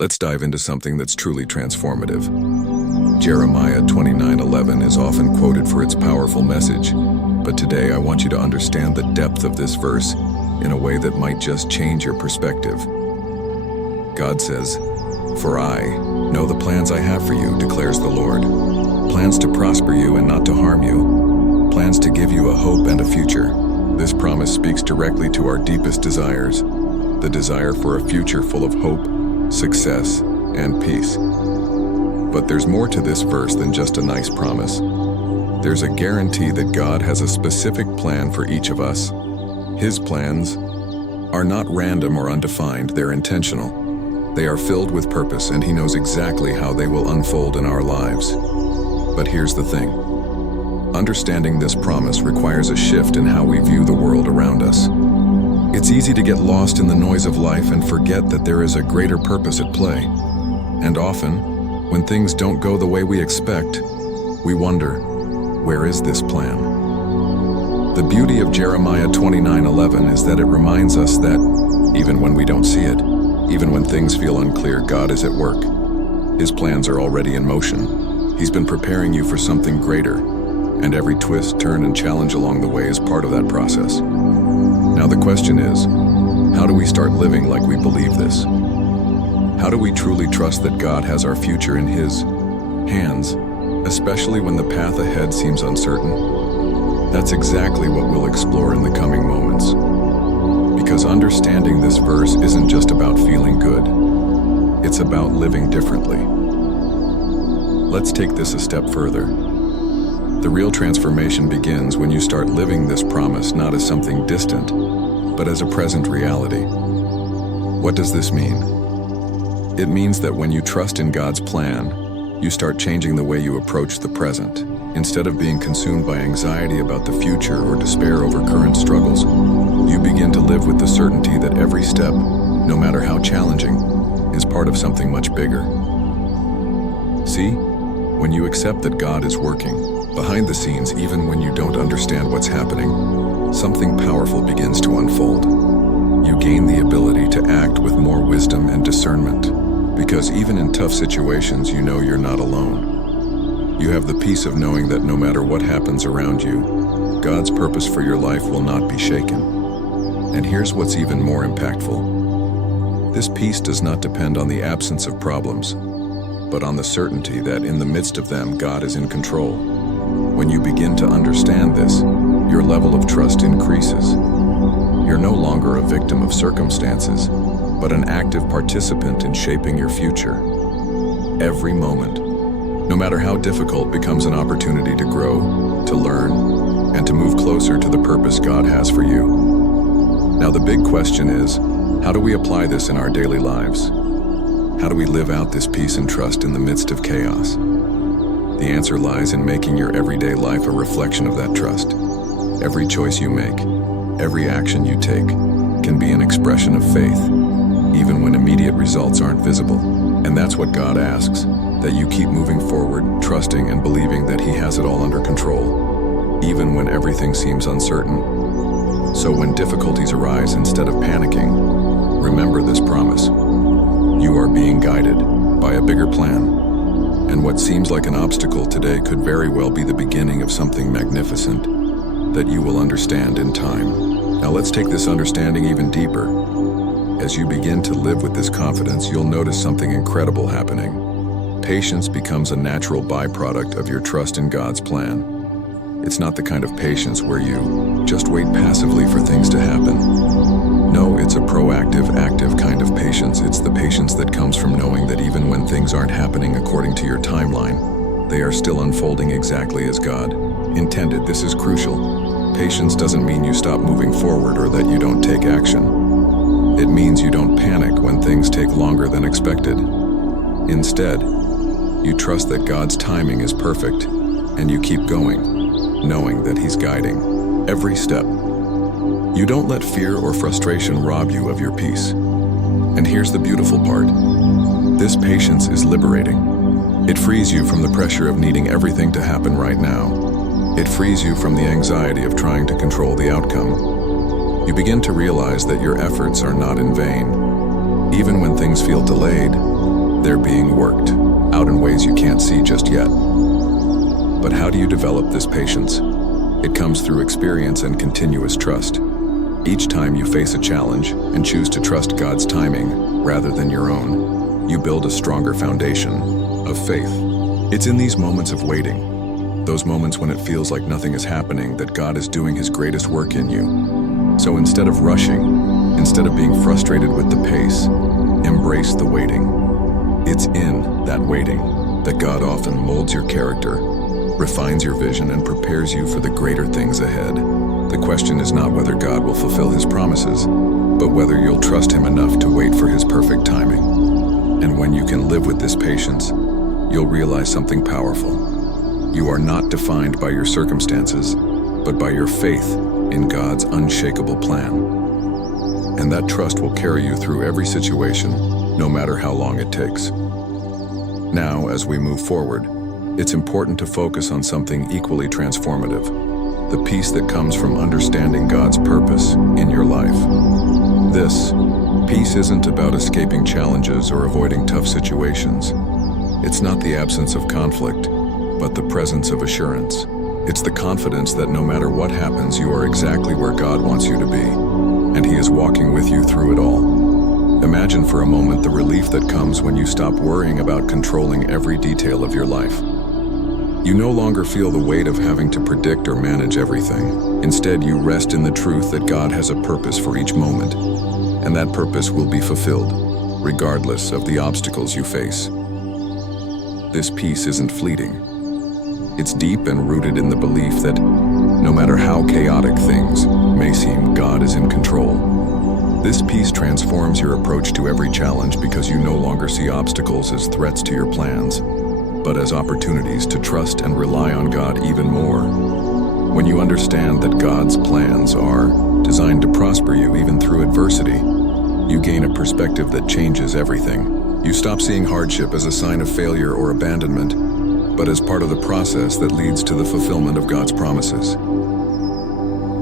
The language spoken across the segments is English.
Let's dive into something that's truly transformative. Jeremiah 29:11 is often quoted for its powerful message, but today I want you to understand the depth of this verse in a way that might just change your perspective. God says, "For I know the plans I have for you, declares the Lord. Plans to prosper you and not to harm you. Plans to give you a hope and a future." This promise speaks directly to our deepest desires, the desire for a future full of hope, success, and peace. But there's more to this verse than just a nice promise. There's a guarantee that God has a specific plan for each of us. His plans are not random or undefined, they're intentional. They are filled with purpose, and He knows exactly how they will unfold in our lives. But here's the thing. Understanding this promise requires a shift in how we view the world around us. It's easy to get lost in the noise of life and forget that there is a greater purpose at play. And often, when things don't go the way we expect, we wonder, where is this plan? The beauty of Jeremiah 29:11 is that it reminds us that, even when we don't see it, even when things feel unclear, God is at work. His plans are already in motion. He's been preparing you for something greater, and every twist, turn, and challenge along the way is part of that process. Now the question is, how do we start living like we believe this? How do we truly trust that God has our future in His hands, especially when the path ahead seems uncertain? That's exactly what we'll explore in the coming moments. Because understanding this verse isn't just about feeling good, it's about living differently. Let's take this a step further. The real transformation begins when you start living this promise not as something distant, but as a present reality. What does this mean? It means that when you trust in God's plan, you start changing the way you approach the present. Instead of being consumed by anxiety about the future or despair over current struggles, you begin to live with the certainty that every step, no matter how challenging, is part of something much bigger. See, when you accept that God is working behind the scenes, even when you don't understand what's happening, something powerful begins to unfold. You gain the ability to act with more wisdom and discernment, because even in tough situations, you know you're not alone. You have the peace of knowing that no matter what happens around you, God's purpose for your life will not be shaken. And here's what's even more impactful. This peace does not depend on the absence of problems, but on the certainty that in the midst of them, God is in control. When you begin to understand this, your level of trust increases. You're no longer a victim of circumstances, but an active participant in shaping your future. Every moment, no matter how difficult, becomes an opportunity to grow, to learn, and to move closer to the purpose God has for you. Now the big question is, how do we apply this in our daily lives? How do we live out this peace and trust in the midst of chaos? The answer lies in making your everyday life a reflection of that trust. Every choice you make, every action you take, can be an expression of faith, even when immediate results aren't visible. And that's what God asks, that you keep moving forward, trusting and believing that He has it all under control, even when everything seems uncertain. So when difficulties arise, instead of panicking, remember this promise. You are being guided by a bigger plan. And what seems like an obstacle today could very well be the beginning of something magnificent that you will understand in time. Now let's take this understanding even deeper. As you begin to live with this confidence, you'll notice something incredible happening. Patience becomes a natural byproduct of your trust in God's plan. It's not the kind of patience where you just wait passively for things to happen. No, it's a proactive, active kind of patience. It's the patience that comes from knowing that even when things aren't happening according to your timeline, they are still unfolding exactly as God intended. This is crucial. Patience doesn't mean you stop moving forward or that you don't take action. It means you don't panic when things take longer than expected. Instead, you trust that God's timing is perfect, and you keep going, knowing that He's guiding every step. You don't let fear or frustration rob you of your peace. And here's the beautiful part. This patience is liberating. It frees you from the pressure of needing everything to happen right now. It frees you from the anxiety of trying to control the outcome. You begin to realize that your efforts are not in vain. Even when things feel delayed, They're being worked out in ways you can't see just yet. But how do you develop this patience? It comes through experience and continuous trust. Each time you face a challenge and choose to trust God's timing rather than your own, you build a stronger foundation of faith. It's in these moments of waiting, those moments when it feels like nothing is happening, that God is doing His greatest work in you. So instead of rushing, instead of being frustrated with the pace, embrace the waiting. It's in that waiting that God often molds your character, refines your vision, and prepares you for the greater things ahead. The question is not whether God will fulfill His promises, but whether you'll trust Him enough to wait for His perfect timing. And when you can live with this patience, you'll realize something powerful. You are not defined by your circumstances, but by your faith in God's unshakable plan. And that trust will carry you through every situation, no matter how long it takes. Now, as we move forward, it's important to focus on something equally transformative: the peace that comes from understanding God's purpose in your life. This peace isn't about escaping challenges or avoiding tough situations. It's not the absence of conflict, but the presence of assurance. It's the confidence that no matter what happens, you are exactly where God wants you to be, and He is walking with you through it all. Imagine for a moment the relief that comes when you stop worrying about controlling every detail of your life. You no longer feel the weight of having to predict or manage everything. Instead, you rest in the truth that God has a purpose for each moment, and that purpose will be fulfilled, regardless of the obstacles you face. This peace isn't fleeting. It's deep and rooted in the belief that no matter how chaotic things may seem, God is in control. This peace transforms your approach to every challenge because you no longer see obstacles as threats to your plans, but as opportunities to trust and rely on God even more. When you understand that God's plans are designed to prosper you even through adversity, you gain a perspective that changes everything. You stop seeing hardship as a sign of failure or abandonment, but as part of the process that leads to the fulfillment of God's promises.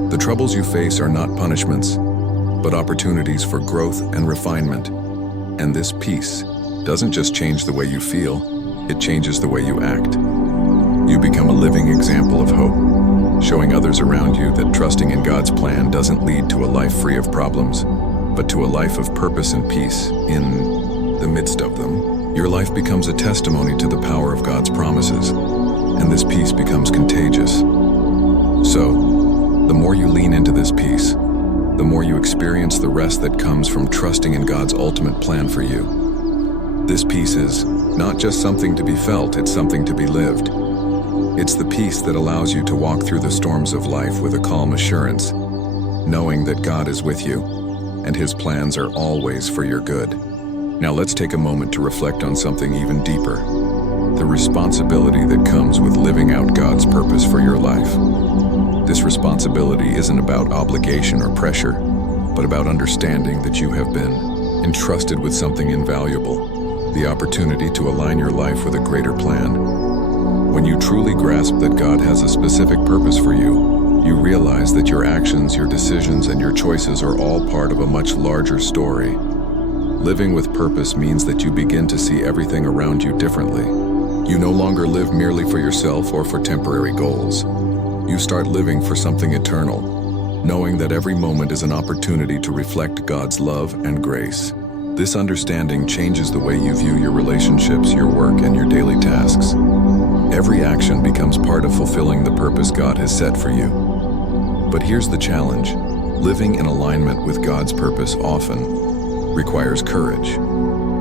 The troubles you face are not punishments, but opportunities for growth and refinement. And this peace doesn't just change the way you feel, it changes the way you act. You become a living example of hope, showing others around you that trusting in God's plan doesn't lead to a life free of problems, but to a life of purpose and peace in the midst of them. Your life becomes a testimony to the power of God's promises, and this peace becomes contagious. So, the more you lean into this peace, the more you experience the rest that comes from trusting in God's ultimate plan for you. This peace is not just something to be felt, it's something to be lived. It's the peace that allows you to walk through the storms of life with a calm assurance, knowing that God is with you, and His plans are always for your good. Now let's take a moment to reflect on something even deeper: the responsibility that comes with living out God's purpose for your life. This responsibility isn't about obligation or pressure, but about understanding that you have been entrusted with something invaluable: the opportunity to align your life with a greater plan. When you truly grasp that God has a specific purpose for you, you realize that your actions, your decisions, and your choices are all part of a much larger story. Living with purpose means that you begin to see everything around you differently. You no longer live merely for yourself or for temporary goals. You start living for something eternal, knowing that every moment is an opportunity to reflect God's love and grace. This understanding changes the way you view your relationships, your work, and your daily tasks. Every action becomes part of fulfilling the purpose God has set for you. But here's the challenge: living in alignment with God's purpose often requires courage.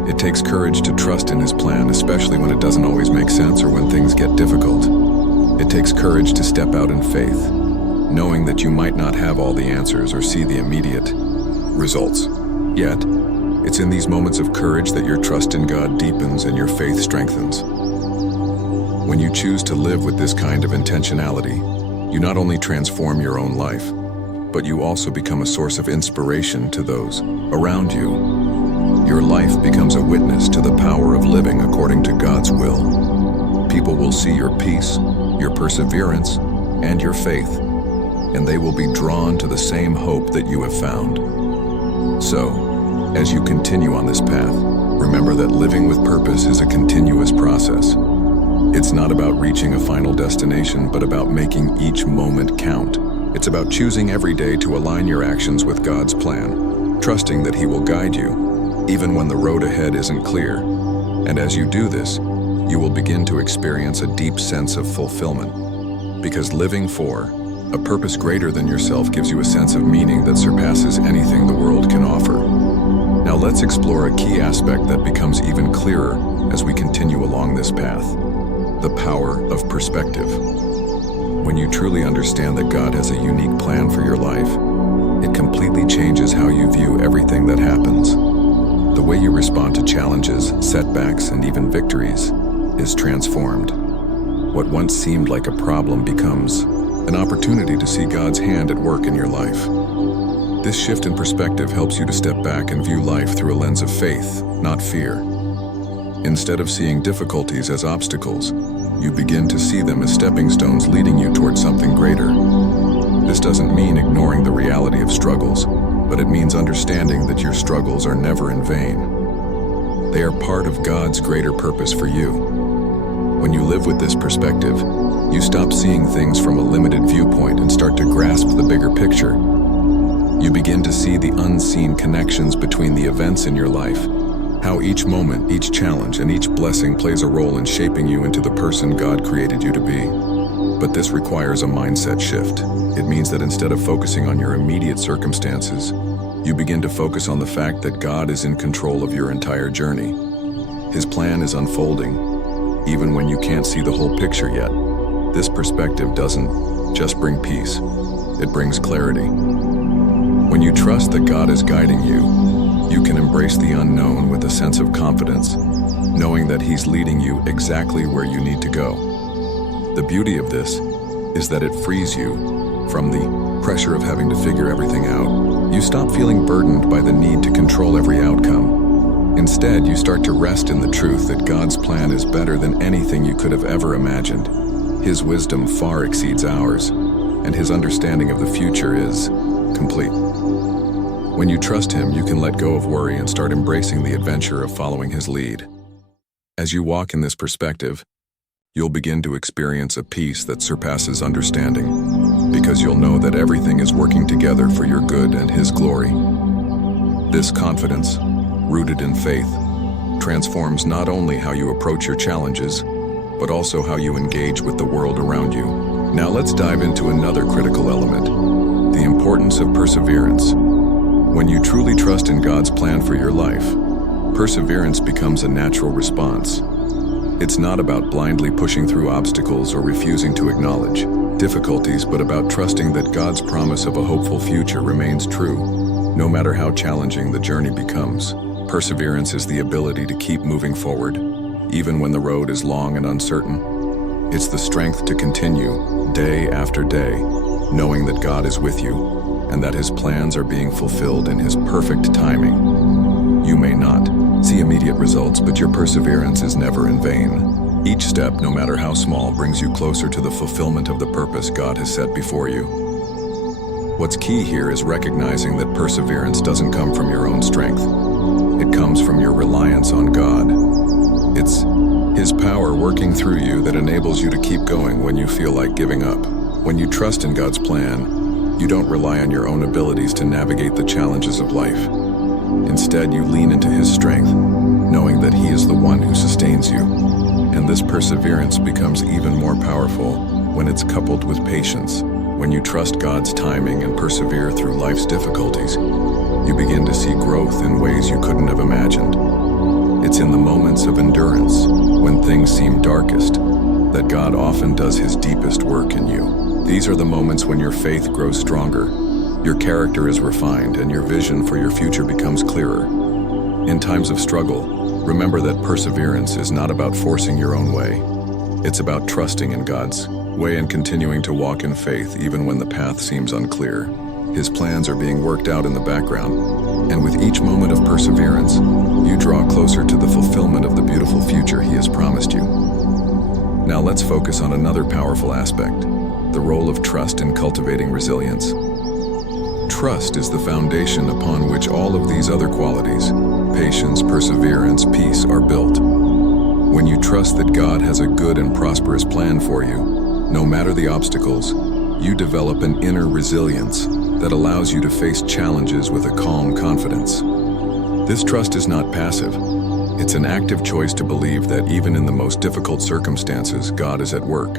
It takes courage to trust in His plan, especially when it doesn't always make sense or when things get difficult. It takes courage to step out in faith, knowing that you might not have all the answers or see the immediate results. Yet, it's in these moments of courage that your trust in God deepens and your faith strengthens. When you choose to live with this kind of intentionality, you not only transform your own life, but you also become a source of inspiration to those around you. Your life becomes a witness to the power of living according to God's will. People will see your peace, your perseverance, and your faith, and they will be drawn to the same hope that you have found. So, as you continue on this path, Remember that living with purpose is a continuous process. It's not about reaching a final destination, but about making each moment count. It's about choosing every day to align your actions with God's plan, trusting that He will guide you, even when the road ahead isn't clear. And as you do this, you will begin to experience a deep sense of fulfillment. Because living for a purpose greater than yourself gives you a sense of meaning that surpasses anything the world can offer. Now let's explore a key aspect that becomes even clearer as we continue along this path: the power of perspective. When you truly understand that God has a unique plan for your life, it completely changes how you view everything that happens. The way you respond to challenges, setbacks, and even victories is transformed. What once seemed like a problem becomes an opportunity to see God's hand at work in your life. This shift in perspective helps you to step back and view life through a lens of faith, not fear. Instead of seeing difficulties as obstacles, you begin to see them as stepping stones leading you towards something greater. This doesn't mean ignoring the reality of struggles, but it means understanding that your struggles are never in vain. They are part of God's greater purpose for you. When you live with this perspective, you stop seeing things from a limited viewpoint and start to grasp the bigger picture. You begin to see the unseen connections between the events in your life, how each moment, each challenge, and each blessing plays a role in shaping you into the person God created you to be. But this requires a mindset shift. It means that instead of focusing on your immediate circumstances, you begin to focus on the fact that God is in control of your entire journey. His plan is unfolding, even when you can't see the whole picture yet. This perspective doesn't just bring peace, it brings clarity. When you trust that God is guiding you, you can embrace the unknown with a sense of confidence, knowing that He's leading you exactly where you need to go. The beauty of this is that it frees you from the pressure of having to figure everything out. You stop feeling burdened by the need to control every outcome. Instead, you start to rest in the truth that God's plan is better than anything you could have ever imagined. His wisdom far exceeds ours, and His understanding of the future is complete. When you trust Him, you can let go of worry and start embracing the adventure of following His lead. As you walk in this perspective, you'll begin to experience a peace that surpasses understanding, because you'll know that everything is working together for your good and His glory. This confidence, rooted in faith, transforms not only how you approach your challenges, but also how you engage with the world around you. Now let's dive into another critical element: the importance of perseverance. When you truly trust in God's plan for your life, perseverance becomes a natural response. It's not about blindly pushing through obstacles or refusing to acknowledge difficulties, but about trusting that God's promise of a hopeful future remains true, no matter how challenging the journey becomes. Perseverance is the ability to keep moving forward, even when the road is long and uncertain. It's the strength to continue, day after day, knowing that God is with you, and that His plans are being fulfilled in His perfect timing. You may not see immediate results, but your perseverance is never in vain. Each step, no matter how small, brings you closer to the fulfillment of the purpose God has set before you. What's key here is recognizing that perseverance doesn't come from your own strength. It comes from your reliance on God. It's His power working through you that enables you to keep going when you feel like giving up. When you trust in God's plan, you don't rely on your own abilities to navigate the challenges of life. Instead, you lean into His strength, knowing that He is the one who sustains you. And this perseverance becomes even more powerful when it's coupled with patience. When you trust God's timing and persevere through life's difficulties, you begin to see growth in ways you couldn't have imagined. It's in the moments of endurance, when things seem darkest, that God often does His deepest work in you. These are the moments when your faith grows stronger, your character is refined, and your vision for your future becomes clearer. In times of struggle, remember that perseverance is not about forcing your own way. It's about trusting in God's way and continuing to walk in faith even when the path seems unclear. His plans are being worked out in the background, and with each moment of perseverance, you draw closer to the fulfillment of the beautiful future He has promised you. Now let's focus on another powerful aspect: the role of trust in cultivating resilience. trust is the foundation upon which all of these other qualities, patience, perseverance, peace, are built. When you trust that God has a good and prosperous plan for you, no matter the obstacles, you develop an inner resilience that allows you to face challenges with a calm confidence. This trust is not passive. It's an active choice to believe that even in the most difficult circumstances, God is at work.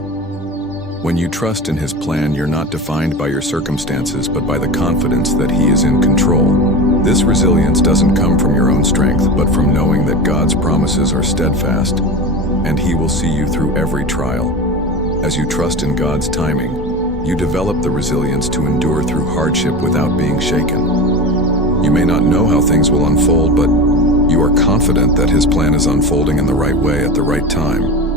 When you trust in His plan, you're not defined by your circumstances, but by the confidence that He is in control. This resilience doesn't come from your own strength, but from knowing that God's promises are steadfast, and He will see you through every trial. As you trust in God's timing, you develop the resilience to endure through hardship without being shaken. You may not know how things will unfold, but you are confident that His plan is unfolding in the right way at the right time.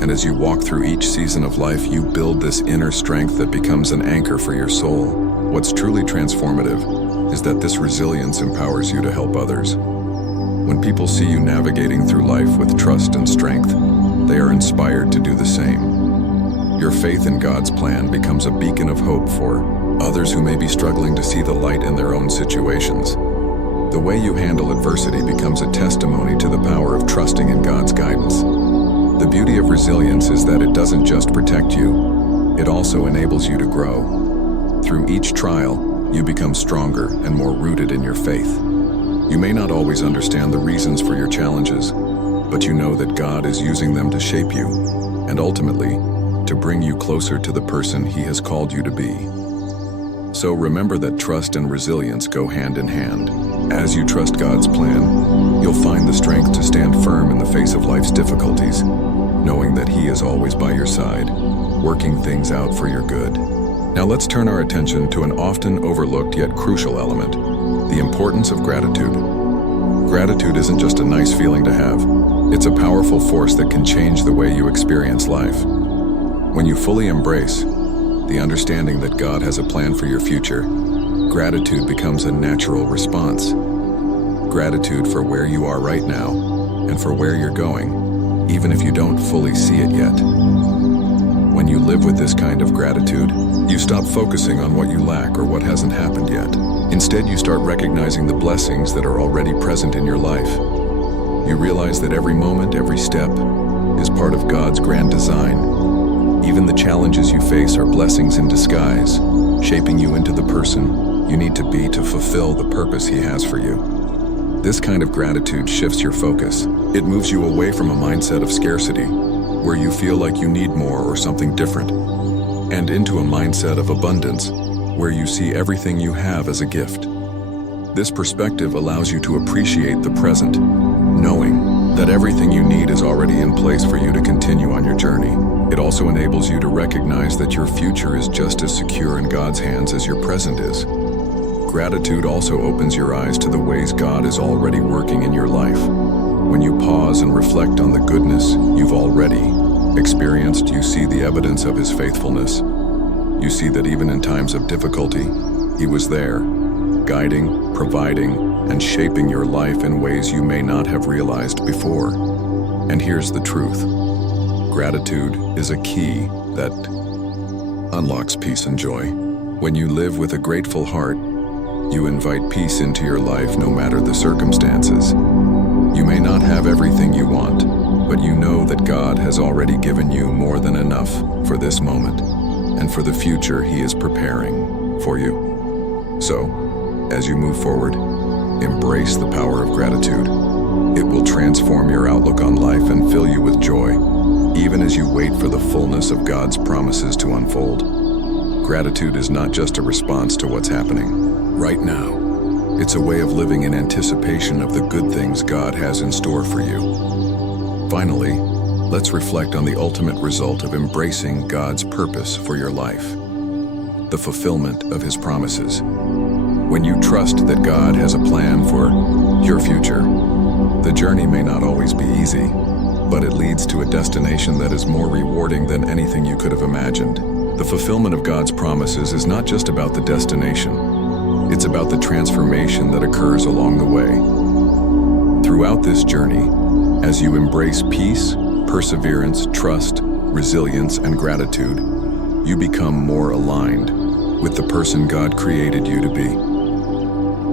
And as you walk through each season of life, you build this inner strength that becomes an anchor for your soul. What's truly transformative is that this resilience empowers you to help others. When people see you navigating through life with trust and strength, they are inspired to do the same. Your faith in God's plan becomes a beacon of hope for others who may be struggling to see the light in their own situations. The way you handle adversity becomes a testimony to the power of trusting in God's guidance. The beauty of resilience is that it doesn't just protect you, it also enables you to grow. Through each trial, you become stronger and more rooted in your faith. You may not always understand the reasons for your challenges, but you know that God is using them to shape you, and ultimately, to bring you closer to the person He has called you to be. So remember that trust and resilience go hand in hand. As you trust God's plan, you'll find the strength to stand firm in the face of life's difficulties, knowing that He is always by your side, working things out for your good. Now let's turn our attention to an often overlooked yet crucial element, the importance of gratitude. Gratitude isn't just a nice feeling to have, it's a powerful force that can change the way you experience life. When you fully embrace the understanding that God has a plan for your future, gratitude becomes a natural response. Gratitude for where you are right now and for where you're going, even if you don't fully see it yet. When you live with this kind of gratitude, you stop focusing on what you lack or what hasn't happened yet. Instead, you start recognizing the blessings that are already present in your life. You realize that every moment, every step, is part of God's grand design. Even the challenges you face are blessings in disguise, shaping you into the person you need to be to fulfill the purpose He has for you. This kind of gratitude shifts your focus. It moves you away from a mindset of scarcity, where you feel like you need more or something different, and into a mindset of abundance, where you see everything you have as a gift. This perspective allows you to appreciate the present, knowing that everything you need is already in place for you to continue on your journey. It also enables you to recognize that your future is just as secure in God's hands as your present is. Gratitude also opens your eyes to the ways God is already working in your life. When you pause and reflect on the goodness you've already experienced, you see the evidence of His faithfulness. You see that even in times of difficulty, He was there, guiding, providing, and shaping your life in ways you may not have realized before. And here's the truth. Gratitude is a key that unlocks peace and joy. When you live with a grateful heart, you invite peace into your life no matter the circumstances. You may not have everything you want, but you know that God has already given you more than enough for this moment and for the future He is preparing for you. So, as you move forward, embrace the power of gratitude. It will transform your outlook on life and fill you with joy, even as you wait for the fullness of God's promises to unfold. Gratitude is not just a response to what's happening right now. It's a way of living in anticipation of the good things God has in store for you. Finally, let's reflect on the ultimate result of embracing God's purpose for your life, the fulfillment of His promises. When you trust that God has a plan for your future, the journey may not always be easy, but it leads to a destination that is more rewarding than anything you could have imagined. The fulfillment of God's promises is not just about the destination. It's about the transformation that occurs along the way. Throughout this journey, as you embrace peace, perseverance, trust, resilience, and gratitude, you become more aligned with the person God created you to be.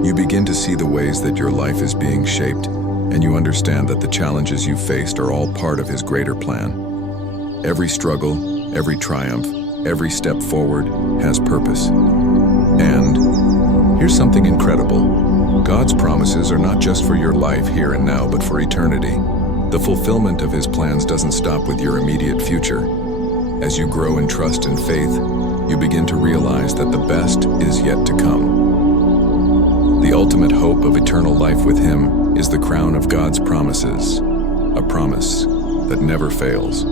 You begin to see the ways that your life is being shaped, and you understand that the challenges you've faced are all part of His greater plan. Every struggle, every triumph, every step forward has purpose. And here's something incredible. God's promises are not just for your life here and now, but for eternity. The fulfillment of His plans doesn't stop with your immediate future. As you grow in trust and faith, you begin to realize that the best is yet to come. The ultimate hope of eternal life with Him is the crown of God's promises, a promise that never fails.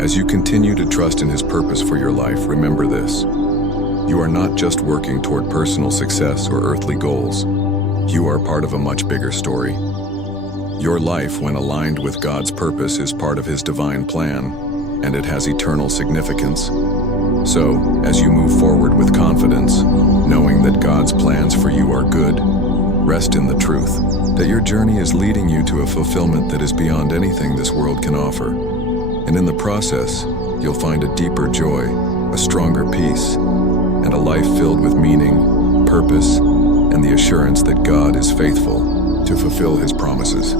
As you continue to trust in His purpose for your life, remember this. You are not just working toward personal success or earthly goals. You are part of a much bigger story. Your life, when aligned with God's purpose, is part of His divine plan, and it has eternal significance. So, as you move forward with confidence, knowing that God's plans for you are good, rest in the truth that your journey is leading you to a fulfillment that is beyond anything this world can offer. And in the process, you'll find a deeper joy, a stronger peace, and a life filled with meaning, purpose, and the assurance that God is faithful to fulfill His promises.